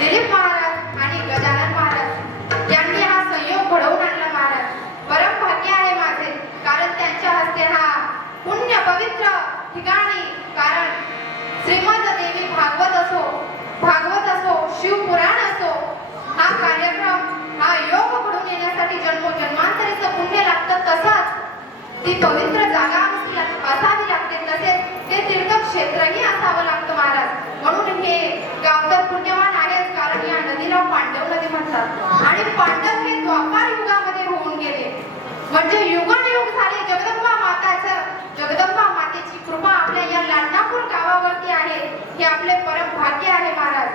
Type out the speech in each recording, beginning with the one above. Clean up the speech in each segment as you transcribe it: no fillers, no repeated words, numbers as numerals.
दिलीप महाराज आणि गजानन महाराज यांनी हा संयोग घडवून आणला महाराज. परम भाग्य आहे माझे, कारण त्यांच्या हस्ते हा पुण्य पवित्र ठिकाणी, कारण श्रीमद देवी भागवत असो शिवपुराण असो, हा कार्यक्रम हा योग घडून येण्यासाठी जन्मोजन्मांतरीचं पुण्य लागतं. तसंच ती पवित्र जागा असावी लागते, तसेच ते तीर्थक्षेत्रही असावं लागतं महाराज. म्हणून हे गाव तर पुण्यवान आहेच, कारण या नदीला पांडव नदी म्हणतात आणि पांडव हे द्वापार युगामध्ये होऊन गेले, म्हणजे युगानुयुग झाले. जगदंबा मातेची कृपा आपल्या या लाडनापूर गावावरती आहे, हे आपले परम भाग्य आहे महाराज.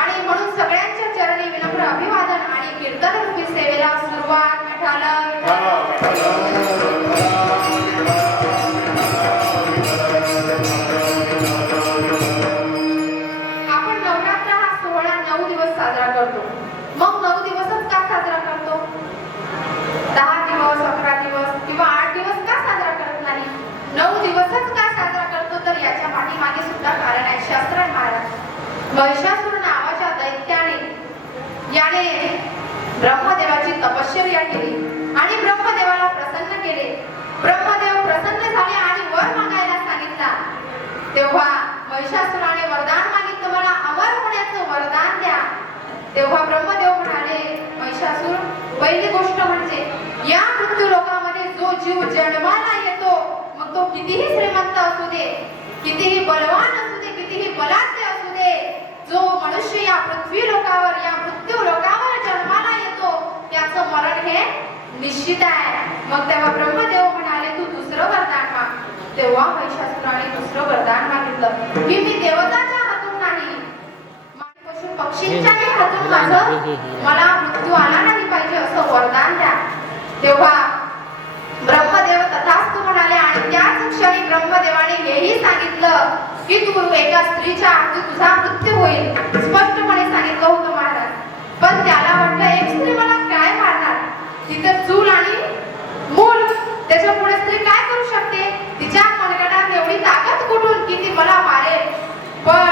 आणि म्हणून सगळ्यांच्या चरणी विनम्र अभिवादन आणि कीर्तन रूपी सेवेला सुरुवात. आपण नवरात्र हा सोहळा 9 दिवस साजरा करतो. मग 9 दिवसच का साजरा करतो? 10 दिवस 11 दिवस किंवा 8 दिवस का साजरा करत नाही? 9 दिवसच का साजरा करतो? तर याच्या पाठीमागे सुद्धा कारण आहे, शास्त्र आहे महाराज. महिषासुर नावाच्या दैत्याने याने ब्रह्मदेवाची तपश्चर्या केली आणि ब्रह्मदेवाला प्रसन्न केले. ब्रह्मदेव प्रसन्न झाले आणि वर मागायला सांगितला. तेव्हा महिषासुराने वरदान मागितलं, मला अमर होण्याचं वरदान द्या. तेव्हा ब्रह्मदेव म्हणाले, महिषासुर, पहिली गोष्ट म्हणजे या मृत्यू लोकामध्ये जो जीव जन्माला येतो, मग तो कितीही श्रीमंत असू दे, कितीही बलवान असू दे, कितीही बलाढ्य असू दे, जो मनुष्य या पृथ्वी लोकावर, या मृत्यू लोकावर जन्माला येतो, त्याचं मरण हे निश्चित आहे. मग तेव्हा ब्रह्मदेव म्हणाले, तू दुसरं वरदान माग. तेव्हा महिषासुराने दुसरं वरदान मागितलं की मी देवताच्या हातून नाही, पशु पक्षींच्याही हातून मला मृत्यू आला नाही पाहिजे, असं वरदान द्या. तेव्हा ब्रह्मदेव तथास्तु म्हणाले आणि त्याच क्षणी ब्रह्मदेवाने हेही सांगितलं की तू एका स्त्रीच्या हाती तुझा मृत्यू होईल. स्पष्टपणे सांगितलं होतं महाराज. पण त्याला वाटलं एक स्त्री मला काय मारणार, तिथं चूल आणि मूल, त्याच्या पुढे स्त्री काय करू शकते? तिच्या मनगटात एवढी ताकद कुठून की ती मला मारेल? पण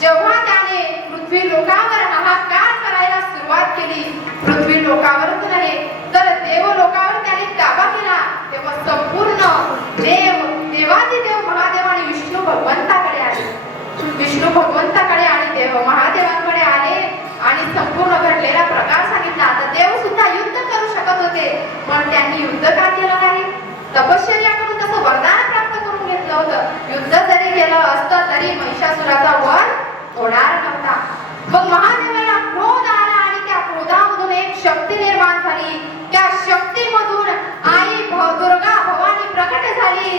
जेव्हा त्याने पृथ्वी लोकावर हाहाकार करायला सुरुवात केली, पृथ्वी लोकावरच नाही तर देव लोकावर त्याने ताबा केला, तेव्हा संपूर्ण देवादिदेव महादेव आणि विष्णू भगवंताकडे आले. विष्णू भगवंताकडे आणि देव महादेवांकडे आले आणि संपूर्ण घडलेला प्रकार सांगितला. आता देव सुद्धा युद्ध करू शकत होते, पण त्यांनी युद्ध का केलं नाही? तपश्चर्या करून तसं वरदान प्राप्त करून घेतलं होतं. युद्ध जरी केलं असतं तरी महिषासुराचा वध होणार नव्हता. मग महादेवाला क्रोध आला आणि त्या क्रोधामधून एक शक्ती निर्माण झाली. त्या शक्तीमधून आई दुर्गा भवानी प्रकट झाली.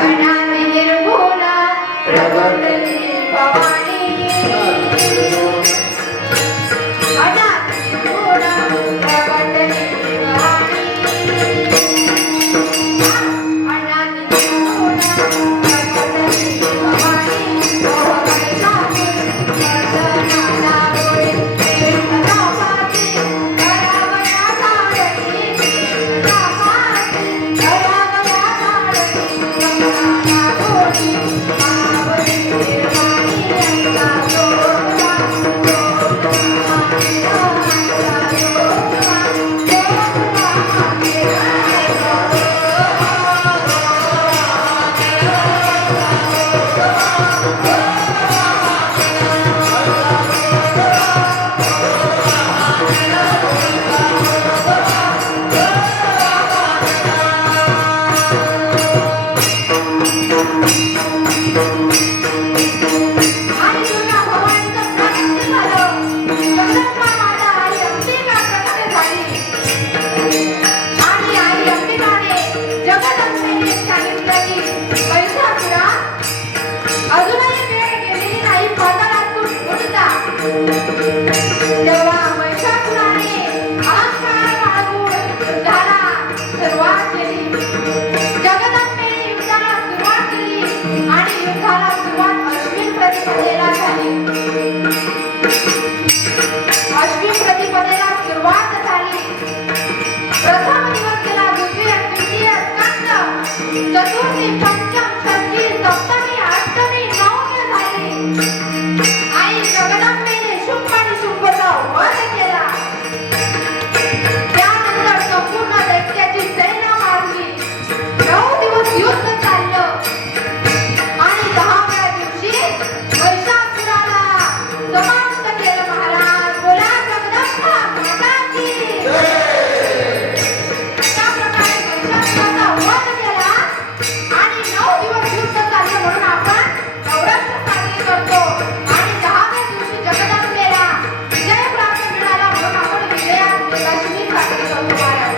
अनादि निर्गुण प्रकटली भवानी, अनादि निर्गुण प्रकटली भवानी, अनादि निर्गुण प्रकटली भवानी. आई जगदंबे समाप्त केलं महाराज. बोला जगदंबा माता की. अशा प्रकारे महिषासुराचा वध केला आणि 9 दिवस युद्ध चाललं म्हणून आपण नवरात्र साजरी करतो. आणि 10व्या दिवशी जगदंबेला विजय प्राप्त मिळाला म्हणून आपण विजयादशमी साजरी करतो महाराज.